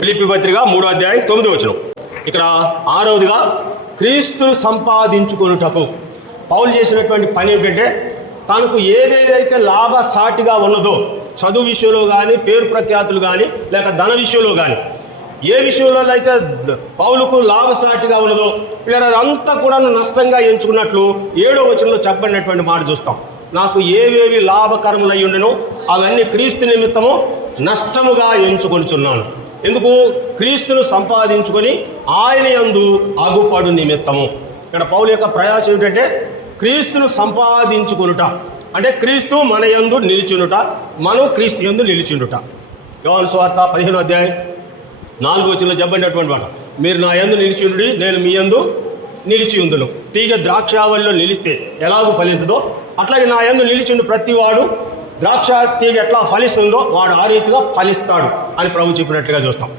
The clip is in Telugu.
ఫిలిపి పత్రిక మూడో అధ్యాయం తొమ్మిది వచ్చిన ఇక్కడ ఆరవదిగా క్రీస్తును సంపాదించుకొనుటకు పౌలు చేసినటువంటి పని ఏంటంటే తనకు ఏదేదైతే లాభసాటిగా ఉన్నదో చదువు విషయంలో కానీ పేరు ప్రఖ్యాతులు కానీ లేక ధన విషయంలో కానీ ఏ విషయంలో అయితే పౌలకు పౌలుకు లాభసాటిగా ఉన్నదో లేదా అదంతా కూడా నష్టంగా ఎంచుకున్నట్లు ఏడో వచనంలో చెప్పబడినటువంటి మాట చూస్తాం. నాకు ఏవేవి లాభకరములై ఉండెనో అవన్నీ క్రీస్తు నిమిత్తము నష్టముగా ఎంచుకొనిచున్నాను. ఎందుకు? క్రీస్తును సంపాదించుకొని ఆయన యందు అగుపడు నిమిత్తము. ఇక్కడ పౌలు యొక్క ప్రయాసం ఏమిటంటే క్రీస్తును సంపాదించుకొనుట. అంటే క్రీస్తు మన యందు నిలిచునుట మనం క్రీస్తు యందు నిలిచుండుట యోహాను సువార్త పదిహేను అధ్యాయం నాలుగు వచ్చిన చెప్పబడినటువంటి మాట. మీరు నా యందు నిలిచిండు నేను మీ యందు నిలిచి ఉందును తీగ ద్రాక్షావళిలో నిలిస్తే ఎలాగూ ఫలించదో అట్లాగే నా యందు నిలిచిండు ప్రతి వాడు ద్రాక్ష తీగ ఎట్లా ఫలిస్తుందో వాడు ఆ రీతిగా ఫలిస్తాడు. అని ప్రభు చెప్పినట్లుగా చూస్తాం.